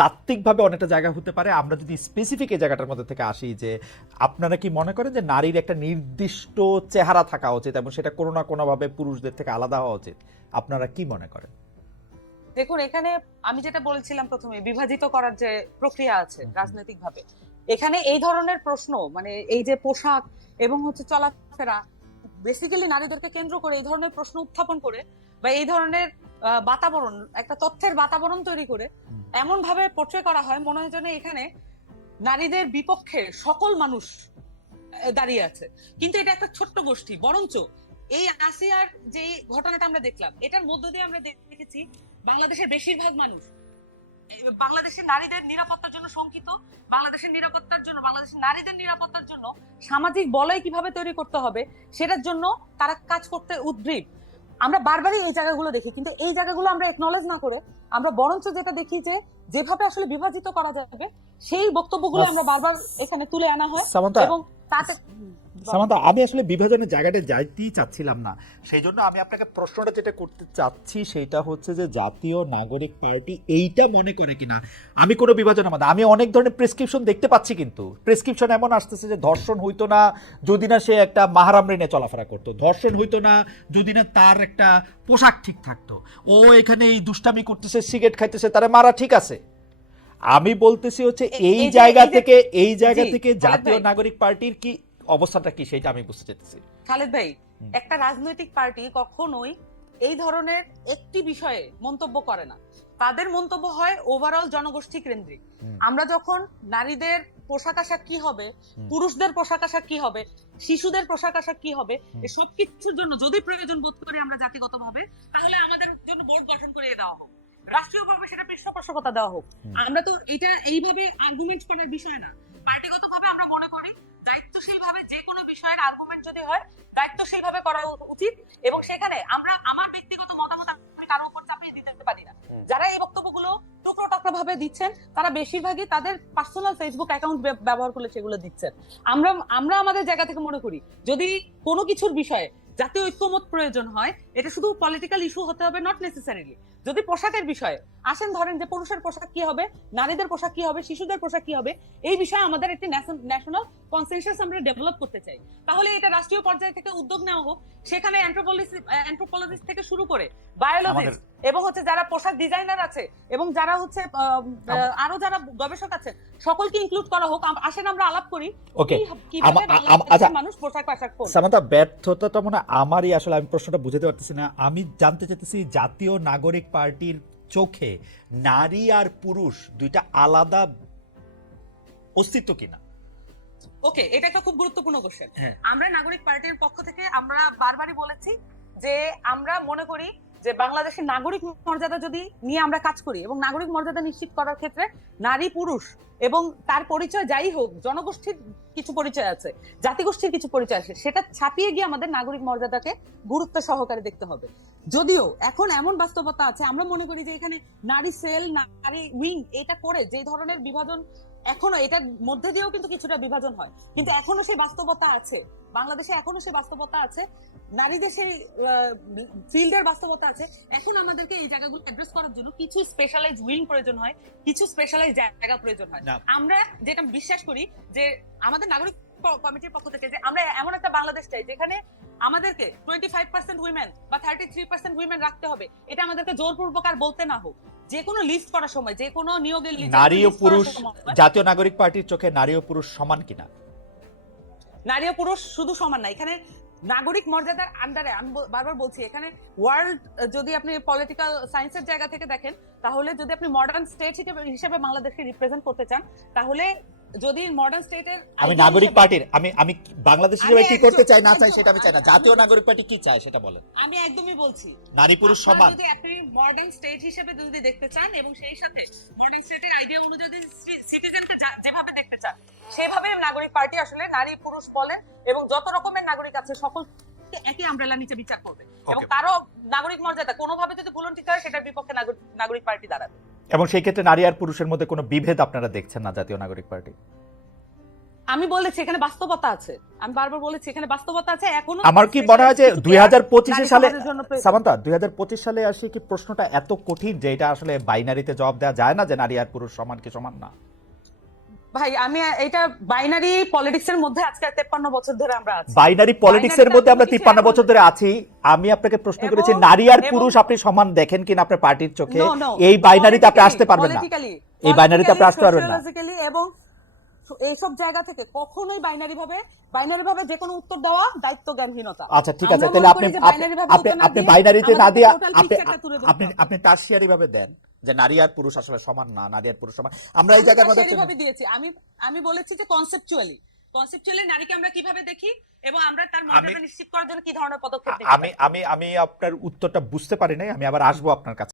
তাত্ত্বিকভাবে অনেকটা জায়গা হতে পারে আমরা যদি স্পেসিফিক এই জায়গাটার মধ্যে থেকে আসি যে আপনারা কি মনে করেন যে নারীর একটা নির্দিষ্ট চেহারা থাকা উচিত এবং সেটা কোনো না কোনোভাবে পুরুষদের থেকে আলাদা হওয়া উচিত আপনারা কি মনে করেন দেখুন এখানে আমি যেটা বলেছিলাম প্রথমে বিভাজিত করার যে প্রক্রিয়া আছে রাজনৈতিকভাবে এখানে এই ধরনের প্রশ্ন মানে এই যে পোশাক এবং হচ্ছে চলাফেরা বেসিক্যালি নারীদেরকে কেন্দ্র করে এই ধরনের প্রশ্ন উত্থাপন করে বা এই ধরনের বাতাবরণ একটা তথ্যের বাতাবরণ তৈরি করে এমন ভাবে পোট্রে করা হয় মনে হয় যেন এখানে নারীদের বিপক্ষে সকল মানুষ দাঁড়িয়ে আছে কিন্তু এটা একটা ছোট্ট গোষ্ঠী বরঞ্চ এই আসিয়ার যে ঘটনাটা আমরা দেখলাম এটার মধ্য দিয়ে আমরা দেখেছি বাংলাদেশের বেশিরভাগ মানুষ বাংলাদেশের নারীদের নিরাপত্তার জন্য শঙ্কিত বাংলাদেশের নিরাপত্তার জন্য বাংলাদেশের নারীদের নিরাপত্তার জন্য সামাজিক বলয় কিভাবে তৈরি করতে হবে সেটার জন্য তারা কাজ করতে উদ্বৃত্ত আমরা বারবারই এই জায়গাগুলো দেখি কিন্তু এই জায়গাগুলো আমরা একনলেজ না করে আমরা বরঞ্চ যেটা দেখি যে যেভাবে আসলে বিভাজিত করা যাবে সেই বক্তব্যগুলো আমরা বারবার এখানে তুলে আনা হয় এবং তাতে সামান্তা আমি আসলে বিভাজনের জায়গাটা যাইতেই চাচ্ছিলাম না সেই জন্য আমি আপনাকে প্রশ্নটা যেটা করতে চাচ্ছি সেটা হচ্ছে যে জাতীয় নাগরিক পার্টি এইটা মনে করে কিনা আমি কোনো বিভাজন আমাদের আমি অনেক ধরনের প্রেসক্রিপশন দেখতে পাচ্ছি কিন্তু প্রেসক্রিপশন এমন আসতেছে যে ধর্ষণ হইতো না যদি না সে একটা মাহারাম ঋণে চলাফেরা করতো ধর্ষণ হইতো না যদি না তার একটা পোশাক ঠিক থাকতো ও এখানে এই দুষ্টামি করতেছে সিগারেট খাইতেছে তারা মারা ঠিক আছে আমি বলতেছি হচ্ছে এই জায়গা থেকে এই জায়গা থেকে জাতীয় নাগরিক পার্টির কি অবস্থাটা কি সেটা আমি বুঝতে চাইতেছি খালেদ ভাই একটা রাজনৈতিক পার্টি কখনোই এই ধরনের একটি বিষয়ে মন্তব্য করে না তাদের মন্তব্য হয় ওভারঅল জনগোষ্ঠী কেন্দ্রিক আমরা যখন নারীদের পোশাক আশাক কি হবে পুরুষদের পোশাক আশাক কি হবে শিশুদের পোশাক আশাক কি হবে এসব কিছুর জন্য যদি প্রয়োজন বোধ করি আমরা জাতিগত ভাবে তাহলে আমাদের জন্য বোর্ড গঠন করিয়ে দেওয়া হোক রাষ্ট্রীয় রাষ্ট্রীয়ভাবে সেটা পৃষ্ঠপোষকতা দেওয়া হোক আমরা তো এটা এইভাবে আর্গুমেন্ট করার বিষয় না পার্টিগত আর্গুমেন্ট যদি হয় দায়িত্বশীলভাবে করা উচিত এবং সেখানে আমরা আমার ব্যক্তিগত মতামত আমি কারো উপর চাপিয়ে দিতে পারি না যারা এই বক্তব্যগুলো টুকরো টাকরো ভাবে দিচ্ছেন তারা বেশিরভাগই তাদের পার্সোনাল ফেসবুক অ্যাকাউন্ট ব্যবহার করে সেগুলো দিচ্ছেন আমরা আমরা আমাদের জায়গা থেকে মনে করি যদি কোনো কিছুর বিষয়ে জাতীয় ঐক্যমত প্রয়োজন হয় এটা শুধু পলিটিক্যাল ইস্যু হতে হবে নট নেসেসারিলি যদি পোশাকের বিষয়ে আসেন ধরেন যে পুরুষের পোশাক কি হবে নারীদের পোশাক কি হবে শিশুদের পোশাক কি হবে এই বিষয়ে আমাদের একটি ন্যাশনাল কনসেনসাস আমরা ডেভেলপ করতে চাই তাহলে এটা রাষ্ট্রীয় পর্যায়ে থেকে উদ্যোগ নেওয়া হোক সেখানে অ্যান্থ্রোপোলজিস্ট থেকে শুরু করে বায়োলজিস্ট এবং হচ্ছে যারা পোশাক ডিজাইনার আছে এবং যারা হচ্ছে আরো যারা গবেষক আছে সকলকে ইনক্লুড করা হোক আসেন আমরা আলাপ করি ওকে আচ্ছা মানুষ পোশাক পাশাক সামান্তা ব্যর্থতা তো মনে আমারই আসলে আমি প্রশ্নটা বুঝাতে পারতেছি না আমি জানতে চাইতেছি জাতীয় নাগরিক পার্টির চোখে নারী আর পুরুষ দুইটা আলাদা অস্তিত্ব কিনা ওকে এটা একটা খুব গুরুত্বপূর্ণ কোশ্চেন হ্যাঁ। আমরা নাগরিক পার্টির পক্ষ থেকে আমরা বারবারই বলেছি যে আমরা মনে করি যে বাংলাদেশের নাগরিক মর্যাদা যদি নিয়ে আমরা কাজ করি এবং নাগরিক মর্যাদা নিশ্চিত করার ক্ষেত্রে নারী পুরুষ এবং তার পরিচয় যাই হোক জনগোষ্ঠীর কিছু পরিচয় আছে জাতিগোষ্ঠীর কিছু পরিচয় আছে সেটা ছাপিয়ে গিয়ে আমাদের নাগরিক মর্যাদাকে গুরুত্ব সহকারে দেখতে হবে যদিও এখন এমন বাস্তবতা আছে আমরা মনে করি যে এখানে নারী সেল নারী উইং এটা করে যে ধরনের বিভাজন এখনো এটার মধ্যে দিয়েও কিন্তু কিছুটা বিভাজন হয় কিন্তু এখনো সেই বাস্তবতা আছে বাংলাদেশে এখনো সেই বাস্তবতা আছে নারীদের সেই ফিল্ডের বাস্তবতা আছে এখন আমাদেরকে এই জায়গাগুলো অ্যাড্রেস করার জন্য কিছু স্পেশালাইজ উইং প্রয়োজন হয় কিছু স্পেশালাইজ জায়গা প্রয়োজন হয় আমরা যেটা বিশ্বাস করি যে আমাদের নাগরিক কমিটির পক্ষ থেকে যে আমরা এমন একটা বাংলাদেশ চাই যেখানে আমাদেরকে টোয়েন্টি ফাইভ পার্সেন্ট উইমেন বা থার্টি থ্রি পার্সেন্ট উইমেন রাখতে হবে এটা আমাদেরকে জোরপূর্বক আর বলতে না হোক যে কোনো লিস্ট করার সময় যে কোনো নিয়োগের নারী ও পুরুষ জাতীয় নাগরিক পার্টির চোখে নারী ও পুরুষ সমান কিনা নারী ও পুরুষ শুধু সমান না এখানে নাগরিক মর্যাদার আন্ডারে আমি বারবার বলছি এখানে ওয়ার্ল্ড যদি আপনি পলিটিক্যাল সায়েন্সের জায়গা থেকে দেখেন তাহলে যদি আপনি মডার্ন স্টেট হিসেবে বাংলাদেশকে রিপ্রেজেন্ট করতে চান তাহলে যদি মডার্ন স্টেটের আমি নাগরিক পার্টির আমি আমি বাংলাদেশ হিসেবে কি করতে চাই না চাই সেটা আমি চাই না জাতীয় নাগরিক পার্টি কি চায় সেটা বলেন আমি একদমই বলছি নারী পুরুষ সমান যদি আপনি মডার্ন স্টেট হিসেবে যদি দেখতে চান এবং সেই সাথে মডার্ন স্টেটের আইডিয়া অনুযায়ী সিটিজেনকে যেভাবে দেখতে চান সেভাবে নাগরিক পার্টি আসলে নারী পুরুষ বলেন এবং যত রকমের নাগরিক আছে সকল একই আমব্রেলা নিচে বিচার করবে এবং কারো নাগরিক মর্যাদা কোনোভাবে যদি ভুলন ঠিক হয় সেটার বিপক্ষে নাগরিক পার্টি দাঁড়াবে এবং সেই ক্ষেত্রে নারী আর পুরুষের মধ্যে কোনো বিভেদ আপনারা দেখছেন না জাতীয় নাগরিক পার্টি আমি বলেছি এখানে বাস্তবতা আছে আমি বারবার বলেছি এখানে বাস্তবতা আছে এখনো আমার কি মনে হয় যে 2025 সালে সামান্তা 2025 সালে আসে কি প্রশ্নটা এত কঠিন যে এটা আসলে বাইনারিতে জবাব দেওয়া যায় না যে নারী আর পুরুষ সমান কি সমান না ভাই আমি এটা বাইনারি পলিটিক্স এর মধ্যে আজকে 53 বছর ধরে আমরা আছি বাইনারি পলিটিক্স এর মধ্যে আমরা 53 বছর ধরে আছি আমি আপনাকে প্রশ্ন করেছি নারী আর পুরুষ আপনি সমান দেখেন কিনা আপনার পার্টির চোখে এই বাইনারিতে আপনি আসতে পারবেন না এই বাইনারিতে আপনি আসতে পারবেন না এবং এইসব জায়গা থেকে কখনোই বাইনারি ভাবে বাইনারি ভাবে যে কোনো উত্তর দেওয়া দায়িত্ব জ্ঞানহীনতা আচ্ছা ঠিক আছে তাহলে আপনি আপনি বাইনারিতে না দিয়ে আপনি আপনি আপনি টার্সিয়ারি ভাবে দেন যে নারী আর পুরুষ আসলে সমান না নারী আর পুরুষ সমান আমরা এই জায়গার মধ্যে সেভাবে দিয়েছি আমি আমি বলেছি যে কনসেপচুয়ালি কনসেপচুয়ালি নারীকে আমরা কিভাবে দেখি এবং আমরা তার মর্যাদা নিশ্চিত করার জন্য কি ধরনের পদক্ষেপ আমি আমি আমি আপনার উত্তরটা বুঝতে পারি নাই আমি আবার আসবো আপনার কাছে